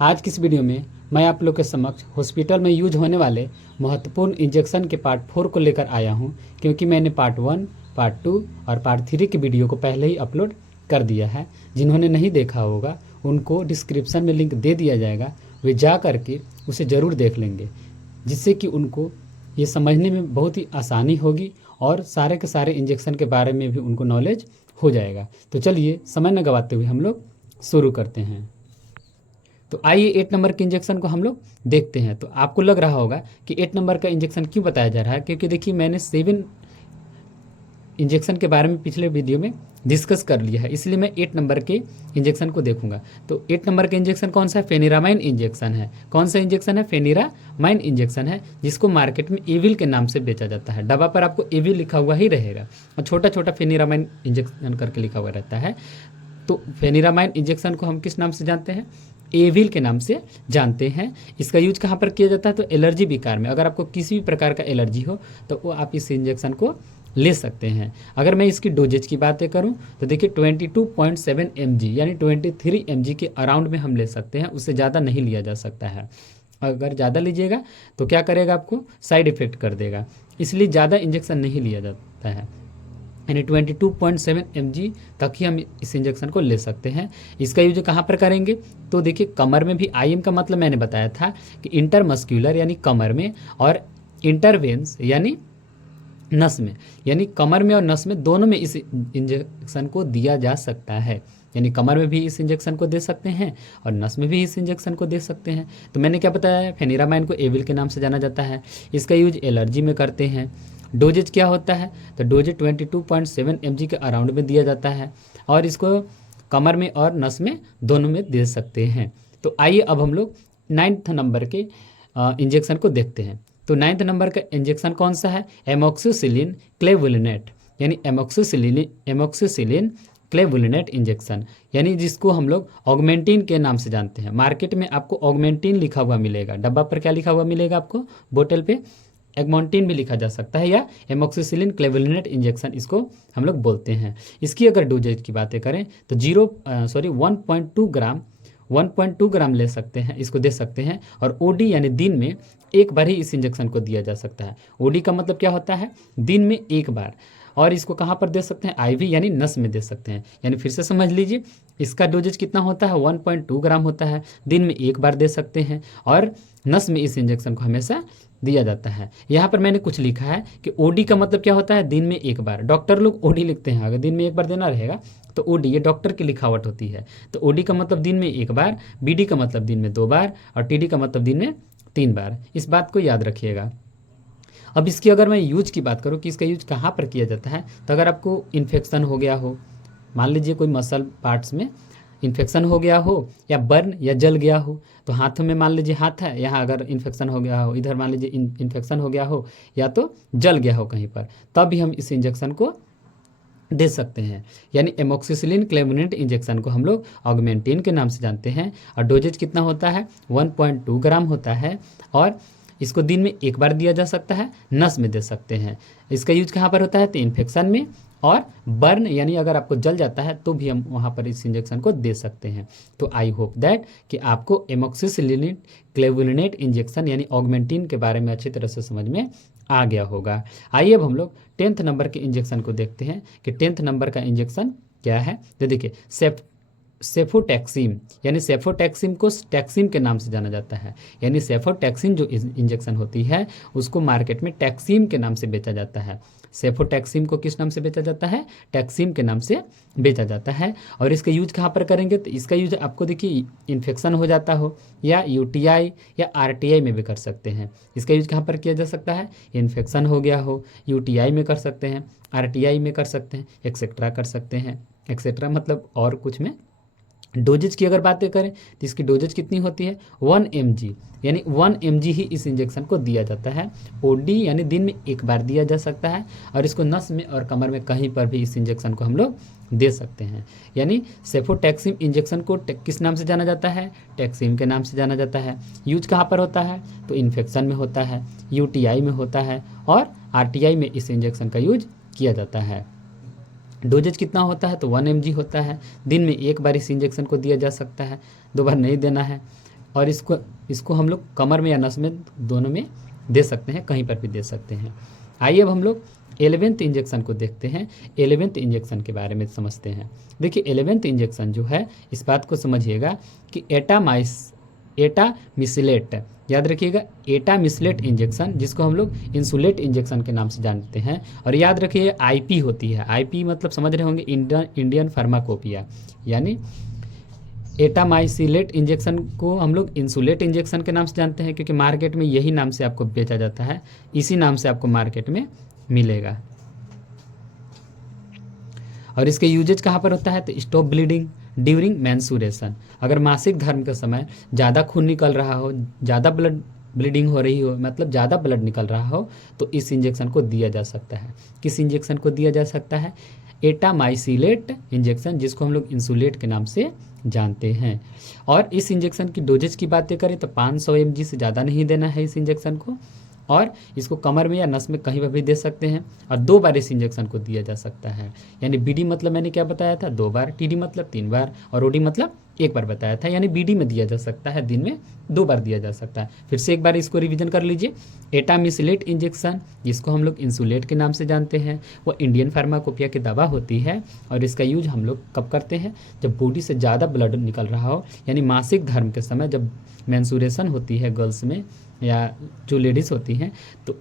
आज की इस वीडियो में मैं आप लोग के समक्ष हॉस्पिटल में यूज होने वाले महत्वपूर्ण इंजेक्शन के पार्ट 4 को लेकर आया हूं, क्योंकि मैंने पार्ट 1, पार्ट 2 और पार्ट 3 की वीडियो को पहले ही अपलोड कर दिया है। जिन्होंने नहीं देखा होगा उनको डिस्क्रिप्शन में लिंक दे दिया जाएगा, वे जा करके उसे ज़रूर देख लेंगे, जिससे कि उनको ये समझने में बहुत ही आसानी होगी और सारे के सारे इंजेक्शन के बारे में भी उनको नॉलेज हो जाएगा। तो चलिए समय न गवाते हुए हम लोग शुरू करते हैं। तो आइए 8 नंबर के इंजेक्शन को हम लोग देखते हैं। तो आपको लग रहा होगा कि 8 नंबर का इंजेक्शन क्यों बताया जा रहा है, क्योंकि देखिए मैंने 7 इंजेक्शन के बारे में पिछले वीडियो में डिस्कस कर लिया है, इसलिए मैं 8 नंबर के इंजेक्शन को देखूंगा। तो 8 नंबर का इंजेक्शन कौन सा है? फेनिरामाइन इंजेक्शन है। कौन सा इंजेक्शन है? फेनिरामाइन इंजेक्शन है, जिसको मार्केट में एविल के नाम से बेचा जाता है। दवा पर आपको एविल लिखा हुआ ही रहेगा और छोटा छोटा फेनिरामाइन इंजेक्शन करके लिखा हुआ रहता है। तो फेनिरामाइन इंजेक्शन को हम किस नाम से जानते हैं? एविल के नाम से जानते हैं। इसका यूज कहाँ पर किया जाता है? तो एलर्जी विकार में। अगर आपको किसी भी प्रकार का एलर्जी हो तो वो आप इस इंजेक्शन को ले सकते हैं। अगर मैं इसकी डोजेज की बातें करूं तो देखिए 22.7 mg यानी 23 mg के अराउंड में हम ले सकते हैं, उससे ज़्यादा नहीं लिया जा सकता है। अगर ज़्यादा लीजिएगा तो क्या करेगा? आपको साइड इफ़ेक्ट कर देगा, इसलिए ज़्यादा इंजेक्शन नहीं लिया जाता है। यानी 22.7 mg तक ही हम इस इंजेक्शन को ले सकते हैं। इसका यूज कहाँ पर करेंगे? तो देखिए कमर में भी। आईएम का मतलब मैंने बताया था कि इंटरमस्क्यूलर यानी कमर में, और इंटरवेंस यानी नस में। यानी कमर में और नस में दोनों में इस इंजेक्शन को दिया जा सकता है। यानी कमर में भी इस इंजेक्शन को दे सकते हैं और नस में भी इस इंजेक्शन को दे सकते हैं। तो मैंने क्या बताया? फेनिरामाइन को एविल के नाम से जाना जाता है। इसका यूज एलर्जी में करते हैं। डोजेज क्या होता है? तो डोजेज 22.7 mg के अराउंड में दिया जाता है और इसको कमर में और नस में दोनों में दे सकते हैं। तो आइए अब हम लोग 9th नंबर के इंजेक्शन को देखते हैं। तो 9th नंबर का इंजेक्शन कौन सा है? एमोक्सिसिलिन क्लेवुलिनेट यानी एमोक्सिसिलिन क्लेवुलिनेट इंजेक्शन, यानी जिसको हम लोग ऑगमेंटिन के नाम से जानते हैं। मार्केट में आपको ऑगमेंटिन लिखा हुआ मिलेगा। डब्बा पर क्या लिखा हुआ मिलेगा आपको? बोतल पे एगमोंटिन भी लिखा जा सकता है, या एमोक्सिसिलिन क्लेवुलिनेट इंजेक्शन इसको हम लोग बोलते हैं। इसकी अगर डोजेज की बातें करें तो 1.2 ग्राम ले सकते हैं, इसको दे सकते हैं। और ओडी यानी दिन में एक बार ही इस इंजेक्शन को दिया जा सकता है। ओडी का मतलब क्या होता है? दिन में एक बार। और इसको कहाँ पर दे सकते हैं? आईवी यानी नस में दे सकते हैं। यानी फिर से समझ लीजिए, इसका डोजेज कितना होता है? 1.2 ग्राम होता है। दिन में एक बार दे सकते हैं और नस में इस इंजेक्शन को हमेशा दिया जाता है। यहाँ पर मैंने कुछ लिखा है कि ओडी का मतलब क्या होता है? दिन में एक बार। डॉक्टर लोग ओडी लिखते हैं, अगर दिन में एक बार देना रहेगा तो ओडी, ये डॉक्टर की लिखावट होती है। तो ओडी का मतलब दिन में एक बार, बीडी का मतलब दिन में 2 बार और टीडी का मतलब दिन में 3 बार। इस बात को याद रखिएगा। अब इसकी अगर मैं यूज की बात करूँ कि इसका यूज कहाँ पर किया जाता है, तो अगर आपको इन्फेक्शन हो गया हो, मान लीजिए कोई मसल पार्ट्स में इन्फेक्शन हो गया हो या बर्न या जल गया हो, तो हाथों में मान लीजिए हाथ है, यहाँ अगर इन्फेक्शन हो गया हो, इधर मान लीजिए इन्फेक्शन हो गया हो या तो जल गया हो कहीं पर, तब भी हम इस इंजेक्शन को दे सकते हैं। यानी एमोक्सिसिलिन क्लेवुलिनेट इंजेक्शन को हम लोग ऑगमेंटिन के नाम से जानते हैं। और डोजेज कितना होता है? 1.2 ग्राम होता है और इसको दिन में एक बार दिया जा सकता है, नस में दे सकते हैं। इसका यूज कहाँ पर होता है? तो इन्फेक्शन में और बर्न, यानी अगर आपको जल जाता है तो भी हम वहाँ पर इस इंजेक्शन को दे सकते हैं। तो आई होप दैट कि आपको एमोक्सिसिलिन क्लेवुलिनेट इंजेक्शन यानी ऑगमेंटिन के बारे में अच्छी तरह से समझ में आ गया होगा। आइए अब हम लोग 10th नंबर के इंजेक्शन को देखते हैं कि 10th नंबर का इंजेक्शन क्या है। तो देखिए सेफोटैक्सिम, यानी सेफोटैक्सिम को टैक्सिम के नाम से जाना जाता है। यानी सेफोटैक्सिम जो इंजेक्शन होती है उसको मार्केट में टैक्सिम के नाम से बेचा जाता है। सेफोटैक्सिम को किस नाम से बेचा जाता है? टैक्सिम के नाम से बेचा जाता है। और इसका यूज कहाँ पर करेंगे? तो इसका यूज आपको देखिए इन्फेक्शन हो जाता हो या यूटीआई या आरटीआई में भी कर सकते हैं। इसका यूज कहाँ पर किया जा सकता है? इन्फेक्शन हो गया हो, यूटीआई में कर सकते हैं, आरटीआई में कर सकते हैं, एक्सेट्रा कर सकते हैं। एक्सेट्रा मतलब और कुछ में। डोजेज की अगर बातें करें तो इसकी डोजेज कितनी होती है? 1 mg, यानी 1 mg ही इस इंजेक्शन को दिया जाता है। ओडी यानी दिन में एक बार दिया जा सकता है और इसको नस में और कमर में कहीं पर भी इस इंजेक्शन को हम लोग दे सकते हैं। यानी सेफोटैक्सिम इंजेक्शन को किस नाम से जाना जाता है? टैक्सिम के नाम से जाना जाता है। यूज कहाँ पर होता है? तो इन्फेक्शन में होता है, यूटीआई में होता है और आरटीआई में इस इंजेक्शन का यूज किया जाता है। डोजेज कितना होता है? तो 1 mg होता है। दिन में एक बार इस इंजेक्शन को दिया जा सकता है, 2 बार नहीं देना है। और इसको इसको हम लोग कमर में या नस में दोनों में दे सकते हैं, कहीं पर भी दे सकते हैं। आइए अब हम लोग 11वें इंजेक्शन को देखते हैं। 11वें इंजेक्शन के बारे में समझते हैं। देखिए 11वें इंजेक्शन जो है, इस बात को समझिएगा कि एटामिसिलेट, याद रखिएगा एटामिसिलेट इंजेक्शन, जिसको हम लोग इंसुलेट इंजेक्शन के नाम से जानते हैं। और याद रखिए आईपी होती है, आईपी मतलब समझ रहे होंगे इंडियन फार्माकोपिया, यानी एटामाइसिलेट इंजेक्शन को हम लोग इंसुलेट इंजेक्शन के नाम से जानते हैं, क्योंकि मार्केट में यही नाम से आपको बेचा जाता है, इसी नाम से आपको मार्केट में मिलेगा। और इसके यूजेज कहाँ पर होता है, तो स्टॉप ब्लीडिंग ड्यूरिंग मेंस्ट्रुएशन, अगर मासिक धर्म के समय ज़्यादा खून निकल रहा हो, ज़्यादा ब्लीडिंग हो रही हो, मतलब ज़्यादा ब्लड निकल रहा हो, तो इस इंजेक्शन को दिया जा सकता है। किस इंजेक्शन को दिया जा सकता है, एटामाइसिलेट इंजेक्शन, जिसको हम लोग इंसुलेट के नाम से जानते हैं। और इस इंजेक्शन की डोजेज की बातें करें तो 500 mg से ज़्यादा नहीं देना है इस इंजेक्शन को, और इसको कमर में या नस में कहीं पर भी दे सकते हैं। और 2 बार इस इंजेक्शन को दिया जा सकता है, यानी बीडी मतलब मैंने क्या बताया था 2 बार, टीडी मतलब 3 बार, और ओडी मतलब 1 बार बताया था। यानी बीडी में दिया जा सकता है, दिन में 2 बार दिया जा सकता है। फिर से एक बार इसको रिवीजन कर लीजिए। एटामिसिलेट इंजेक्शन, जिसको हम लोग इंसुलेट के नाम से जानते हैं, वो इंडियन फार्माकोपिया की दवा होती है। और इसका यूज हम लोग कब करते हैं, जब बॉडी से ज़्यादा ब्लड निकल रहा हो, यानी मासिक धर्म के समय, जब मेंस्ट्रुएशन होती है गर्ल्स में या जो लेडीज़ होती हैं, तो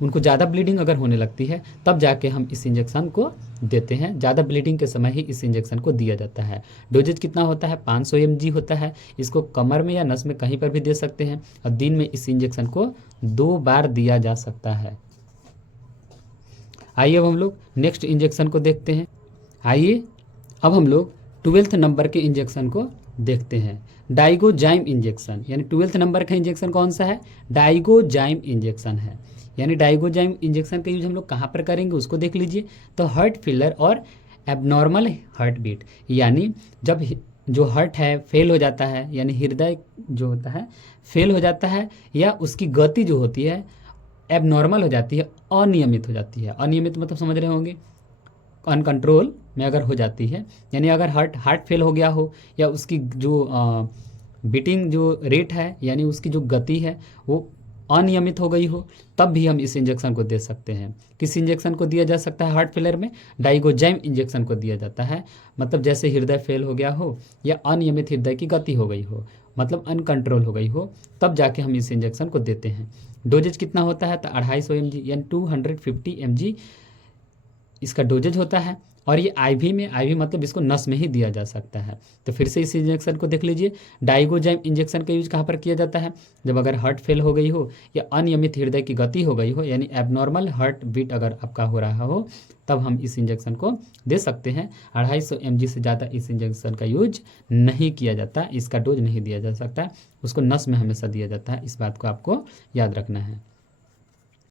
उनको ज़्यादा ब्लीडिंग अगर होने लगती है, तब जाके हम इस इंजेक्शन को देते हैं। ज़्यादा ब्लीडिंग के समय ही इस इंजेक्शन को दिया जाता है। डोजेज कितना होता है, 500 mg होता है। इसको कमर में या नस में कहीं पर भी दे सकते हैं, और दिन में इस इंजेक्शन को 2 बार दिया जा सकता है। आइए अब हम लोग नेक्स्ट इंजेक्शन को देखते हैं। आइए अब हम लोग 12वें नंबर के इंजेक्शन को देखते हैं, डाइगोजाइम इंजेक्शन। यानी 12वें नंबर का इंजेक्शन कौन सा है, डाइगोजाइम इंजेक्शन है। यानी डाइगोजाइम इंजेक्शन का यूज हम लोग कहाँ पर करेंगे, उसको देख लीजिए। तो हार्ट फेलर और एबनॉर्मल हार्ट बीट, यानी जब जो हार्ट है फेल हो जाता है, यानी हृदय जो होता है फेल हो जाता है, या उसकी गति जो होती है एबनॉर्मल हो जाती है, अनियमित हो जाती है। अनियमित मतलब समझ रहे होंगे, अनकंट्रोल में अगर हो जाती है, यानी अगर हार्ट फेल हो गया हो, या उसकी जो बीटिंग जो रेट है, यानी उसकी जो गति है वो अनियमित हो गई हो, तब भी हम इस इंजेक्शन को दे सकते हैं। किस इंजेक्शन को दिया जा सकता है हार्ट फेलर में, डाइगोजाइम इंजेक्शन को दिया जाता है। मतलब जैसे हृदय फेल हो गया हो, या अनियमित हृदय की गति हो गई हो, मतलब अनकंट्रोल हो गई हो, तब जाके हम इस इंजेक्शन को देते हैं। डोजेज कितना होता है, तो 250 mg यानी 250 mg इसका डोजेज होता है। और ये आईवी में, आईवी मतलब इसको नस में ही दिया जा सकता है। तो फिर से इस इंजेक्शन को देख लीजिए। डाइगोजाइम इंजेक्शन का यूज कहाँ पर किया जाता है, जब अगर हार्ट फेल हो गई हो, या अनियमित हृदय की गति हो गई हो, यानी एबनॉर्मल हार्ट बीट अगर आपका हो रहा हो, तब हम इस इंजेक्शन को दे सकते हैं। 250 mg से ज़्यादा इस इंजेक्शन का यूज नहीं किया जाता, इसका डोज नहीं दिया जा सकता, उसको नस में हमेशा दिया जाता है। इस बात को आपको याद रखना है।